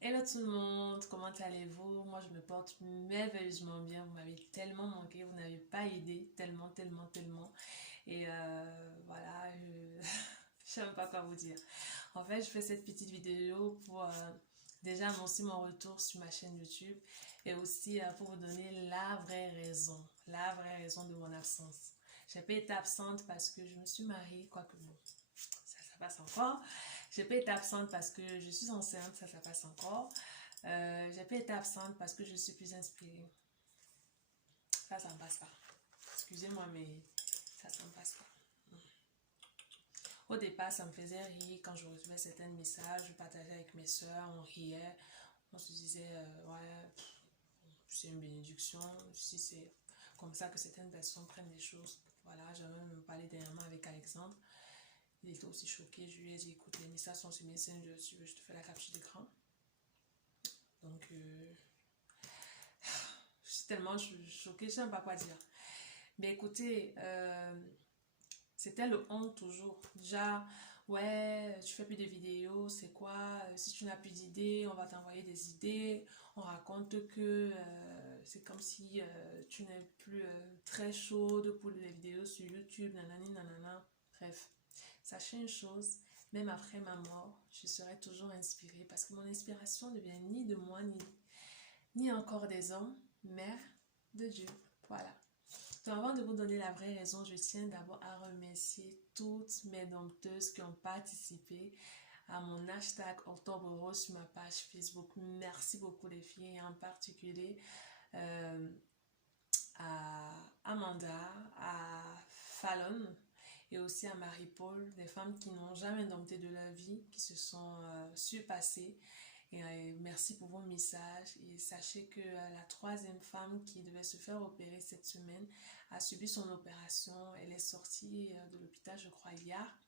Hello tout le monde, comment allez-vous? Moi je me porte merveilleusement bien, vous m'avez tellement manqué, vous n'avez pas idée, tellement, tellement, tellement. Et voilà, je je sais même pas quoi vous dire. En fait, je fais cette petite vidéo pour déjà annoncer mon retour sur ma chaîne YouTube et aussi pour vous donner la vraie raison de mon absence. J'ai pas été absente parce que je me suis mariée, quoique bon, ça passe encore. J'ai pas été absente parce que je suis enceinte, ça passe encore. J'ai pas été absente parce que je suis plus inspirée. Ça ne passe pas. Excusez-moi, mais ça ne passe pas. Au départ, ça me faisait rire quand je recevais certains messages, je partageais avec mes soeurs, on riait, on se disait, ouais, c'est une bénédiction, si c'est comme ça que certaines personnes prennent les choses. Voilà, j'avais même parlé dernièrement avec Alexandre, il était aussi choqué, je lui ai dit, écoute, les messages sont sur Messenger, si tu veux, je te fais la capture d'écran. Donc, je suis tellement choquée, je ne sais pas quoi dire. Mais écoutez, c'était le on toujours. Déjà, ouais, tu fais plus de vidéos, c'est quoi? Si tu n'as plus d'idées, on va t'envoyer des idées. On raconte que c'est comme si tu n'es plus très chaude pour les vidéos sur YouTube, nanani, nanana. Bref, sachez une chose, même après ma mort, je serai toujours inspirée parce que mon inspiration ne vient ni de moi, ni encore des hommes, mais de Dieu. Voilà. Donc avant de vous donner la vraie raison, je tiens d'abord à remercier toutes mes dompteuses qui ont participé à mon hashtag Octobre Rose sur ma page Facebook. Merci beaucoup les filles, et en particulier euh, à Amanda, à Fallon et aussi à Marie-Paul, des femmes qui n'ont jamais dompté de leur vie, qui se sont surpassées. Et merci pour vos messages. Et sachez que la troisième femme qui devait se faire opérer cette semaine a subi son opération. Elle est sortie de l'hôpital, je crois, hier.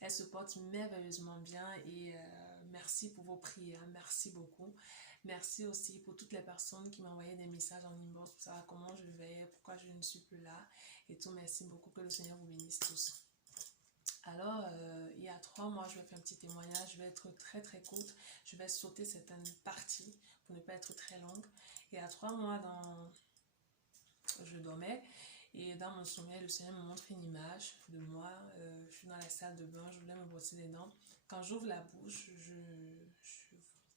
Elle se porte merveilleusement bien et merci pour vos prières. Merci beaucoup. Merci aussi pour toutes les personnes qui m'envoyaient des messages en inbox pour savoir comment je vais, pourquoi je ne suis plus là. Et tout, merci beaucoup. Que le Seigneur vous bénisse tous. Alors, il y a 3 mois, je vais faire un petit témoignage. Je vais être très très courte. Je vais sauter certaines parties pour ne pas être très longue. Il y a 3 mois, je dormais et dans mon sommeil, le Seigneur me montre une image de moi. Je suis dans la salle de bain, je voulais me brosser les dents. Quand j'ouvre la bouche,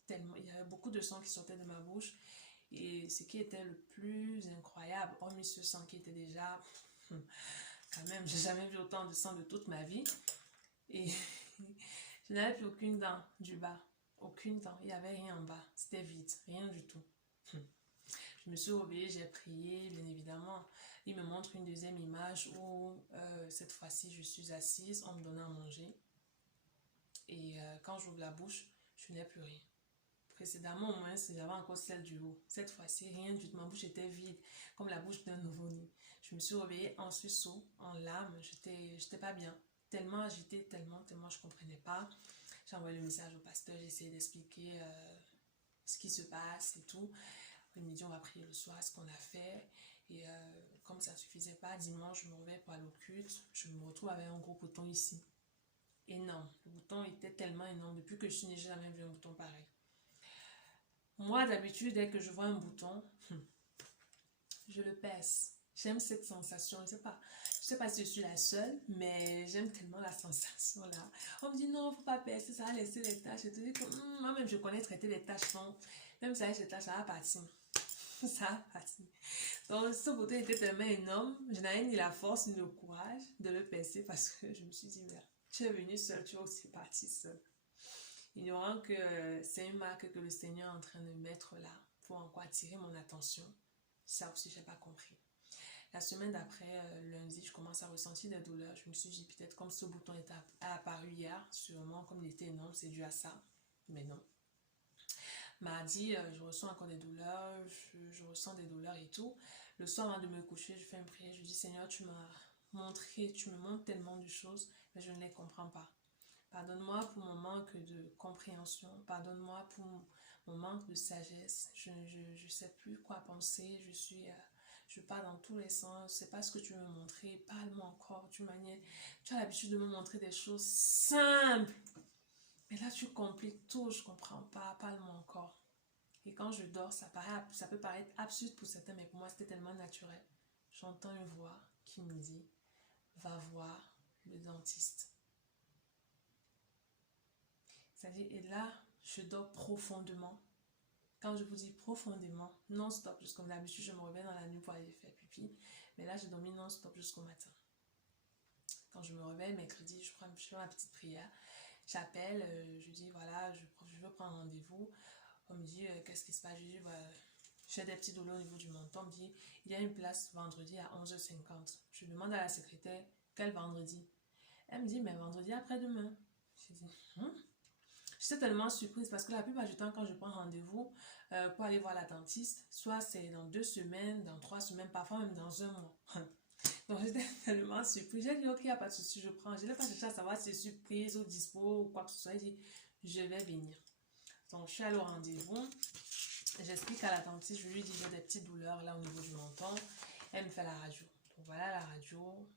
tellement, il y avait beaucoup de sang qui sortait de ma bouche. Et ce qui était le plus incroyable, hormis ce sang qui était déjà, quand même, j'ai jamais vu autant de sang de toute ma vie. Et je n'avais plus aucune dent du bas. Aucune dent. Il n'y avait rien en bas. C'était vide. Rien du tout. Je me suis réveillée, j'ai prié, bien évidemment. Il me montre une deuxième image où cette fois-ci je suis assise, on me donnait à manger. Et quand j'ouvre la bouche, je n'ai plus rien. Précédemment, au moins, j'avais encore celle du haut. Cette fois-ci, rien du tout. Ma bouche était vide, comme la bouche d'un nouveau-né. Je me suis réveillée en suisseau, en larmes. J'étais pas bien. Tellement agitée, tellement, je comprenais pas. J'ai envoyé le message au pasteur, j'ai essayé d'expliquer ce qui se passe et tout. Il me dit, on va prier le soir, ce qu'on a fait. Et comme ça ne suffisait pas, dimanche, je me réveille pour aller au culte. Je me retrouve avec un gros bouton ici. Énorme. Le bouton était tellement énorme. Depuis que je suis née, j'ai jamais vu un bouton pareil. Moi, d'habitude, dès que je vois un bouton, je le pèse. J'aime cette sensation. Je sais pas si je suis la seule, mais j'aime tellement la sensation là. On me dit non, faut pas percer, ça va laisser les taches. Je te dis que moi-même, je connais traiter les taches. Non, même ça, les taches, ça va partir. Ça va partir. Donc, ce bouton était tellement énorme. Je n'avais ni la force ni le courage de le percer parce que je me suis dit, mais tu es venu seul, tu es aussi parti seul. Ignorant que c'est une marque que le Seigneur est en train de mettre là pour encore attirer mon attention. Ça aussi, je n'ai pas compris. La semaine d'après, lundi, je commence à ressentir des douleurs. Je me suis dit, peut-être comme ce bouton est apparu hier, sûrement comme il était énorme, c'est dû à ça. Mais non. Mardi, je ressens encore des douleurs, je ressens des douleurs et tout. Le soir, avant de me coucher, je fais une prière. Je dis, Seigneur, tu m'as montré, tu me montres tellement de choses, mais je ne les comprends pas. Pardonne-moi pour mon manque de compréhension. Pardonne-moi pour mon manque de sagesse. Je ne sais plus quoi penser. Je pars dans tous les sens. C'est pas ce que tu veux me montrer. Parle-moi encore. Tu as l'habitude de me montrer des choses simples. Mais là, tu compliques tout, je comprends pas, parle-moi encore. Et quand je dors, ça peut paraître absurde pour certains, mais pour moi, c'était tellement naturel. J'entends une voix qui me dit, va voir le dentiste. C'est-à-dire, et là, je dors profondément. Quand je vous dis profondément, non-stop, jusqu'au d'habitude, je me réveille dans la nuit pour aller faire pipi. Mais là, j'ai dormi non-stop jusqu'au matin. Quand je me réveille, mercredi, je fais ma petite prière. J'appelle, je dis, voilà, je veux prendre rendez-vous. On me dit, qu'est-ce qui se passe? Je dis, bah, j'ai des petits douleurs au niveau du menton. On me dit, il y a une place vendredi à 11h50. Je demande à la secrétaire, quel vendredi? Elle me dit, mais vendredi après-demain. Je dis, J'étais tellement surprise parce que la plupart du temps, quand je prends rendez-vous pour aller voir la dentiste, soit c'est dans 2 semaines, dans 3 semaines, parfois même dans un mois. Donc j'étais tellement surprise. J'ai dit, ok, il n'y a pas de souci, je prends. Je n'ai pas cherché à savoir si c'est surprise ou dispo ou quoi que ce soit. J'ai dit, je vais venir. Donc je suis allée au rendez-vous. J'explique à la dentiste, je lui dis, j'ai des petites douleurs là au niveau du menton. Elle me fait la radio. Donc voilà la radio.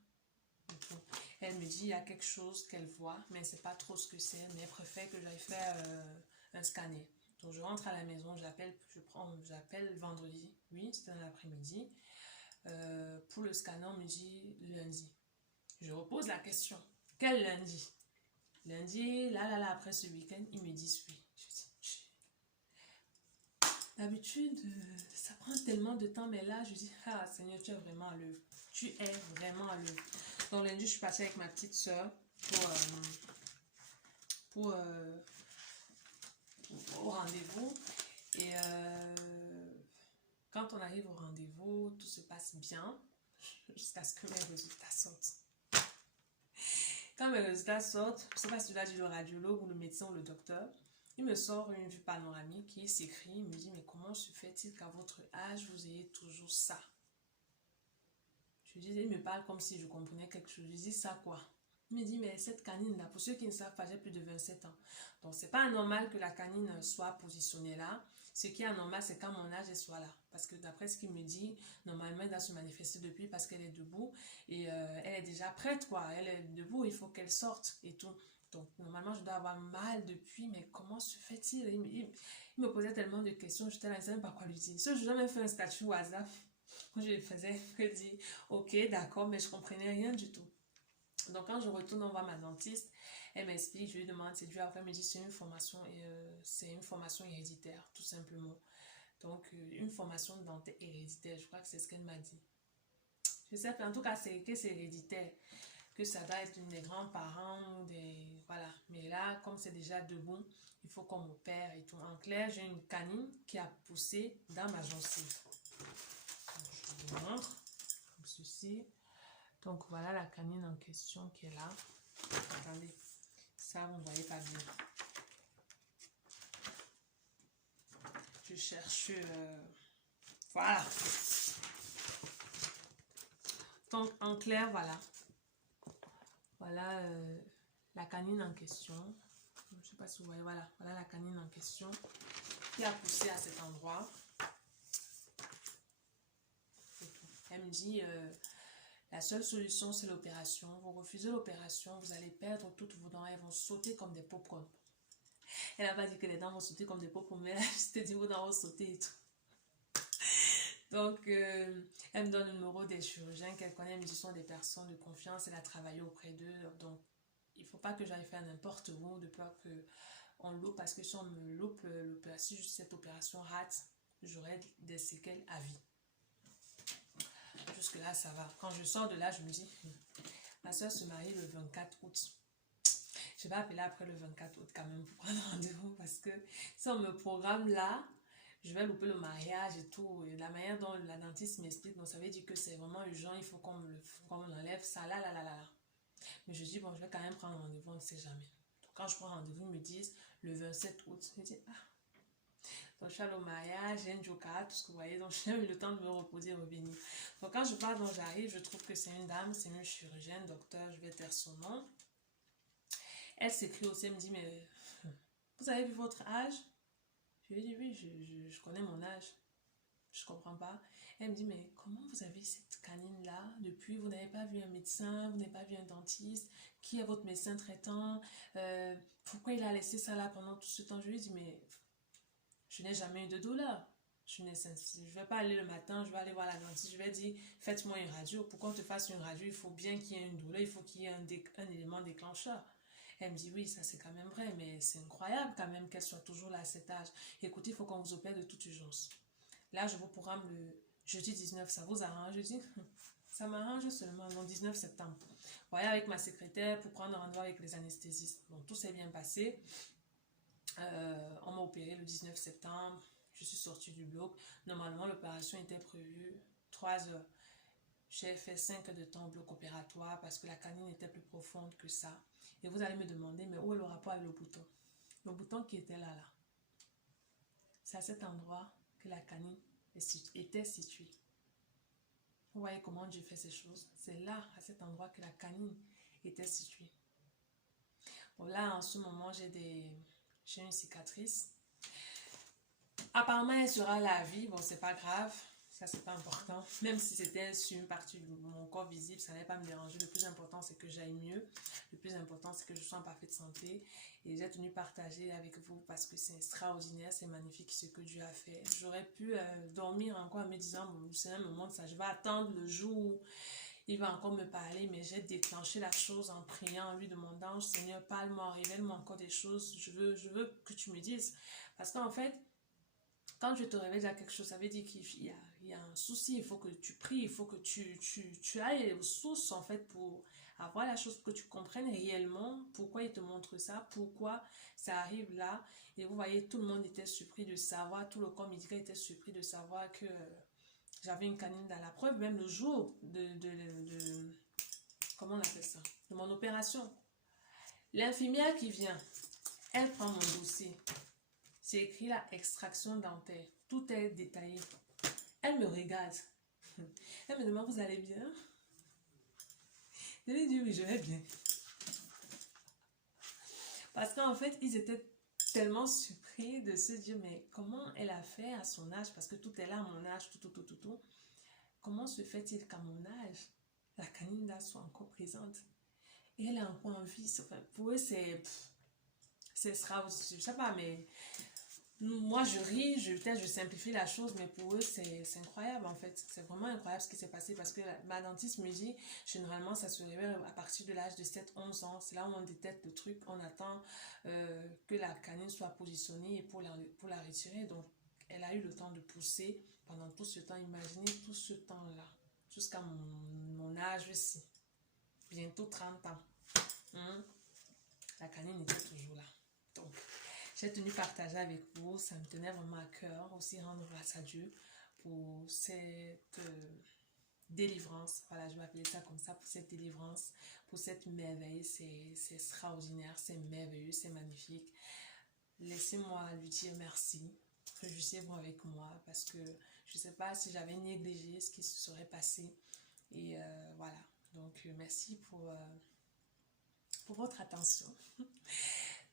Elle me dit, il y a quelque chose qu'elle voit, mais elle ne sait pas trop ce que c'est, mais elle préfère que j'aille faire un scanner. Donc je rentre à la maison, j'appelle vendredi, oui, c'était un après-midi. Pour le scanner, on me dit lundi. Je repose la question, quel lundi? Lundi, là, après ce week-end, ils me disent oui. D'habitude, ça prend tellement de temps, mais là, je dis, ah Seigneur, tu es vraiment à l'œuvre. Tu es vraiment à l'œuvre. Donc lundi, je suis passée avec ma petite soeur au rendez-vous. Et quand on arrive au rendez-vous, tout se passe bien jusqu'à ce que mes résultats sortent. Quand mes résultats sortent, je ne sais pas si tu l'as dit le radiologue ou le médecin ou le docteur, il me sort une vue panoramique qui s'écrit, il me dit, mais comment se fait-il qu'à votre âge, vous ayez toujours ça? Je lui dis, il me parle comme si je comprenais quelque chose. Je lui dis, ça quoi? Il me dit, mais cette canine-là, pour ceux qui ne savent pas, j'ai plus de 27 ans. Donc, c'est pas anormal que la canine soit positionnée là. Ce qui est anormal, c'est quand mon âge soit là. Parce que d'après ce qu'il me dit, normalement, elle doit se manifester depuis parce qu'elle est debout. Et elle est déjà prête, quoi. Elle est debout, il faut qu'elle sorte et tout. Donc, normalement, je dois avoir mal depuis, mais comment se fait-il? Il me posait tellement de questions, je ne savais même pas quoi lui dire. Ce jour, j'ai même fait un statut au hasard. Je lui faisais que dire, ok, d'accord, mais je comprenais rien du tout. Donc quand je retourne, on voit ma dentiste, elle m'explique, je lui demande c'est dû à quoi, elle me dit c'est une formation héréditaire, tout simplement. Donc une formation dentaire héréditaire, je crois que c'est ce qu'elle m'a dit. Je sais en tout cas c'est que c'est héréditaire, que ça doit être une des grands-parents, voilà. Mais là, comme c'est déjà debout, il faut qu'on m'opère et tout. En clair, j'ai une canine qui a poussé dans ma gencive. Je vous montre comme ceci. Donc voilà la canine en question qui est là. Attendez, ça vous ne voyez pas bien. Je cherche, voilà. Donc en clair, voilà. Voilà la canine en question. Je ne sais pas si vous voyez, voilà la canine en question qui a poussé à cet endroit. Elle me dit, la seule solution, c'est l'opération. Vous refusez l'opération, vous allez perdre toutes vos dents. Elles vont sauter comme des pop-corn. Elle n'a pas dit que les dents vont sauter comme des pop-corn, mais elle a juste dit vos dents vont sauter et tout. Donc, elle me donne le numéro des chirurgiens qu'elle connaît. Elle me dit, ce sont des personnes de confiance. Elle a travaillé auprès d'eux. Donc, il ne faut pas que j'aille faire n'importe où de peur qu'on loupe. Parce que si on me loupe l'opération, si cette opération rate, j'aurai des séquelles à vie. Jusque là ça va. Quand je sors de là, je me dis, ma soeur se marie le 24 août. Je vais appeler après le 24 août quand même pour prendre rendez-vous parce que si on me programme là, je vais louper le mariage et tout. Et la manière dont la dentiste m'explique, donc ça veut dire que c'est vraiment urgent, il faut qu'on enlève ça, là. Mais je dis, bon, je vais quand même prendre rendez-vous, on ne sait jamais. Donc quand je prends rendez-vous, ils me disent le 27 août. Je dis, ah. Donc je suis allée au mariage, j'ai une joker, tout ce que vous voyez, donc j'ai eu le temps de me reposer et revenir. Donc quand je pars, donc j'arrive, je trouve que c'est une dame, c'est une chirurgienne, docteur, je vais taire son nom. Elle s'écrit aussi, elle me dit, mais vous avez vu votre âge? Je lui dis, oui, je connais mon âge. Je comprends pas. Elle me dit, mais comment vous avez cette canine-là depuis? Vous n'avez pas vu un médecin, vous n'avez pas vu un dentiste? Qui est votre médecin traitant? Pourquoi il a laissé ça là pendant tout ce temps? Je lui ai dit, mais je n'ai jamais eu de douleur. Je ne vais pas aller le matin, je vais aller voir la dentiste, je vais dire, faites-moi une radio. Pour qu'on te fasse une radio, il faut bien qu'il y ait une douleur, il faut qu'il y ait un élément déclencheur. Elle me dit, oui, ça c'est quand même vrai, mais c'est incroyable quand même qu'elle soit toujours là à cet âge. Écoutez, il faut qu'on vous opère de toute urgence. Là, je vous programme le jeudi 19, ça vous arrange? Je dis, ça m'arrange seulement, le 19 septembre. Voyez avec ma secrétaire pour prendre rendez-vous avec les anesthésistes. Donc, tout s'est bien passé. On m'a opéré le 19 septembre. Je suis sortie du bloc. Normalement, l'opération était prévue 3 heures. J'ai fait 5 heures de temps au bloc opératoire parce que la canine était plus profonde que ça. Et vous allez me demander, mais où est le rapport avec le bouton? Le bouton qui était là. C'est à cet endroit que la canine était située. Vous voyez comment Dieu fait ces choses? C'est là, à cet endroit, que la canine était située. Bon, là, en ce moment, j'ai une cicatrice. Apparemment, elle sera à la vie. Bon, c'est pas grave. Ça, c'est pas important. Même si c'était sur une partie de mon corps visible, ça n'allait pas me déranger. Le plus important, c'est que j'aille mieux. Le plus important, c'est que je sois en parfaite santé. Et j'ai tenu partager avec vous parce que c'est extraordinaire, c'est magnifique ce que Dieu a fait. J'aurais pu dormir encore en me disant, bon, le Seigneur me montre ça. Je vais attendre le jour où il va encore me parler, mais j'ai déclenché la chose en priant, en lui demandant, Seigneur, parle-moi, révèle-moi encore des choses. Je veux que tu me dises. Parce qu'en fait, quand je te révèle à quelque chose, ça veut dire qu'il y a un souci, il faut que tu pries, il faut que tu ailles aux sources en fait pour avoir la chose, que tu comprennes réellement pourquoi il te montre ça, pourquoi ça arrive là. Et vous voyez, tout le monde était surpris de savoir, tout le corps médical était surpris de savoir que j'avais une canine dans la preuve, même le jour comment on appelle ça, de mon opération. L'infirmière qui vient, elle prend mon dossier. C'est écrit là, extraction dentaire. Tout est détaillé. Elle me regarde. Elle me demande, vous allez bien? Je lui dis, oui, je vais bien. Parce qu'en fait, ils étaient tellement surpris de se dire, mais comment elle a fait à son âge? Parce que tout est là à mon âge, tout. Comment se fait-il qu'à mon âge, la canine là soit encore présente? Et elle est encore en vie. Enfin, pour eux, c'est... Ce sera, je sais pas, mais... Moi, je ris, peut-être je simplifie la chose, mais pour eux, c'est incroyable en fait. C'est vraiment incroyable ce qui s'est passé parce que ma dentiste me dit, généralement, ça se révèle à partir de l'âge de 7-11 ans. C'est là où on détecte le truc, on attend que la canine soit positionnée pour la retirer. Donc, elle a eu le temps de pousser pendant tout ce temps. Imaginez tout ce temps-là, jusqu'à mon âge aussi. Bientôt 30 ans. La canine était toujours là. Donc, j'ai tenu partager avec vous, ça me tenait vraiment à cœur, aussi rendre grâce à Dieu pour cette délivrance, voilà, je vais appeler ça comme ça, pour cette délivrance, pour cette merveille, c'est extraordinaire, c'est merveilleux, c'est magnifique. Laissez-moi lui dire merci, réjouissez-vous avec moi, parce que je ne sais pas si j'avais négligé ce qui se serait passé, et voilà, donc merci pour votre attention.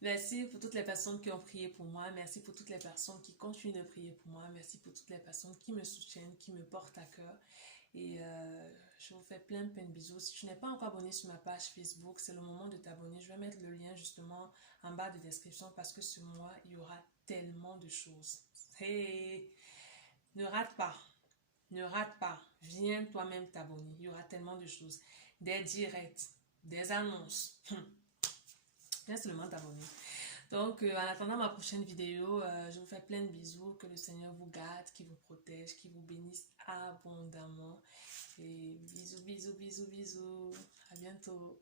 Merci pour toutes les personnes qui ont prié pour moi. Merci pour toutes les personnes qui continuent de prier pour moi. Merci pour toutes les personnes qui me soutiennent, qui me portent à cœur. Et je vous fais plein de bisous. Si tu n'es pas encore abonné sur ma page Facebook, c'est le moment de t'abonner. Je vais mettre le lien justement en bas de description parce que ce mois, il y aura tellement de choses. Hey, ne rate pas. Ne rate pas. Viens toi-même t'abonner. Il y aura tellement de choses. Des directs, des annonces. Viens seulement t'abonner. Donc, en attendant ma prochaine vidéo, je vous fais plein de bisous. Que le Seigneur vous garde, qu'il vous protège, qu'il vous bénisse abondamment. Et bisous. À bientôt.